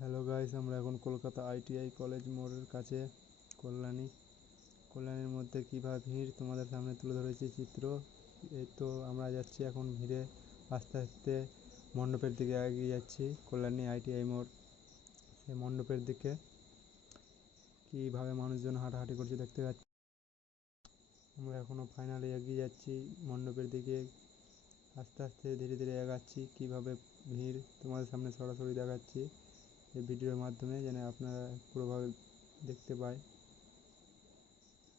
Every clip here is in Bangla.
হ্যালো গাইস আমরা এখন কলকাতা আইটিআই কলেজ মোড়ের কাছে, কল্যাণী। কল্যাণীর মধ্যে কীভাবে ভিড় তোমাদের সামনে তুলে ধরেছি চিত্র। এই তো আমরা যাচ্ছি এখন ভিড়ে, আস্তে আস্তে মণ্ডপের দিকে এগিয়ে যাচ্ছি, কল্যাণী আইটিআই মোড়। সেই মণ্ডপের দিকে কীভাবে মানুষজন হাঁটাহাঁটি করছে দেখতে পাচ্ছি। আমরা এখনও ফাইনালি এগিয়ে যাচ্ছি মণ্ডপের দিকে। আস্তে আস্তে ধীরে ধীরে এগাচ্ছি, কীভাবে ভিড় তোমাদের সামনে সরাসরি দেখাচ্ছি। এই ভিডিওর মাধ্যমে যেন আপনারা পুরোভাবে দেখতে পায়।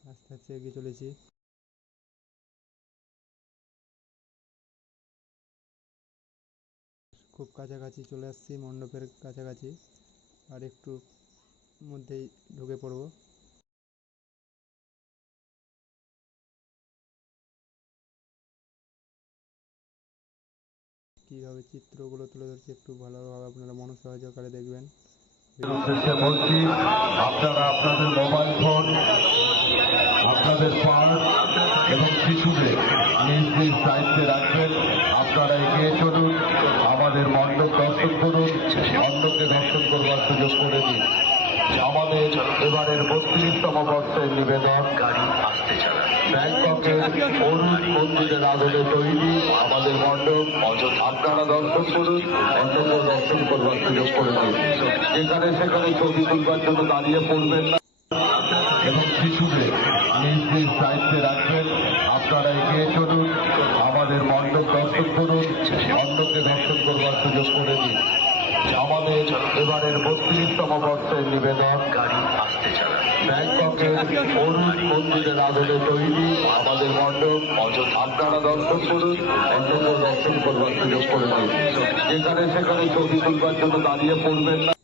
আস্তে আস্তে এগিয়ে চলেছি। খুব কাছাকাছি চলে আসছি মণ্ডপের কাছাকাছি। আর একটু মধ্যেই ঢুকে পড়ব। কীভাবে চিত্রগুলো তুলে ধরছি একটু ভালোভাবে আপনারা মনোসহযোগকারে দেখবেন। উদ্দেশ্যে বলছি, আপনারা আপনাদের মোবাইল ফোন, আপনাদের পার্স এবং শিশুদের নিজ নিজ দায়িত্বে রাখবেন। আপনারা এগিয়ে চলুন, আমাদের মণ্ডপ দর্শন করুন, মণ্ডপকে দর্শন করবার সুযোগ করে দিন। আমাদের এবারের বত্রিশতম বর্ষের নিবেদন। গাড়ি আসতে ব্যাংককের অরুণ মন্দিরের আদলে তৈরি আমাদের মণ্ডপ। আপনারা দর্শন করুন মণ্ডপকে দর্শন করবার সুযোগ করে দিন। যেখানে সেখানে ছবি তুলবার জন্য দাঁড়িয়ে পড়বেন না। এবং শিশুদের নিজ নিজ দায়িত্বে রাখবেন। আপনারা এগিয়ে চলুন আমাদের মণ্ডপ দর্শন করুন মণ্ডপকে দর্শন করবার সুযোগ করে দিন। আমাদের এবারের বত্রিশতম বর্ষের নিবেদন। গাড়ি আসতে ব্যাংককের অরুণ মন্দিরের আদলে তৈরি আমাদের মণ্ডপ। আপনারা দর্শন করুন মণ্ডপকে দর্শন করবার সুযোগ করে দিন। যেখানে সেখানে ছবি তুলবার জন্য দাঁড়িয়ে পড়বেন না।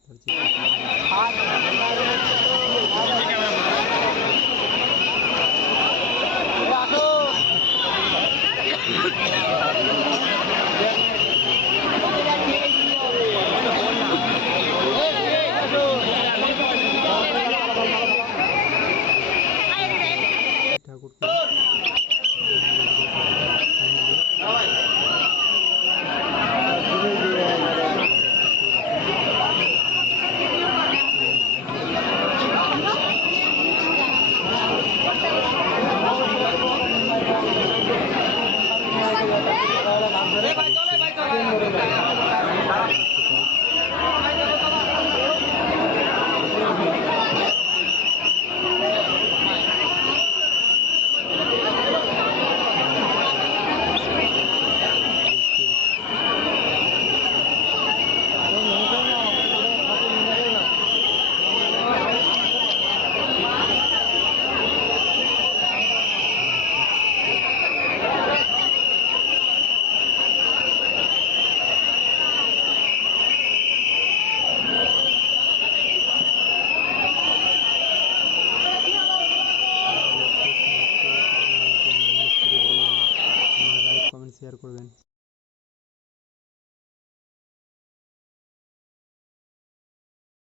কমেন্ট শেয়ার করবেন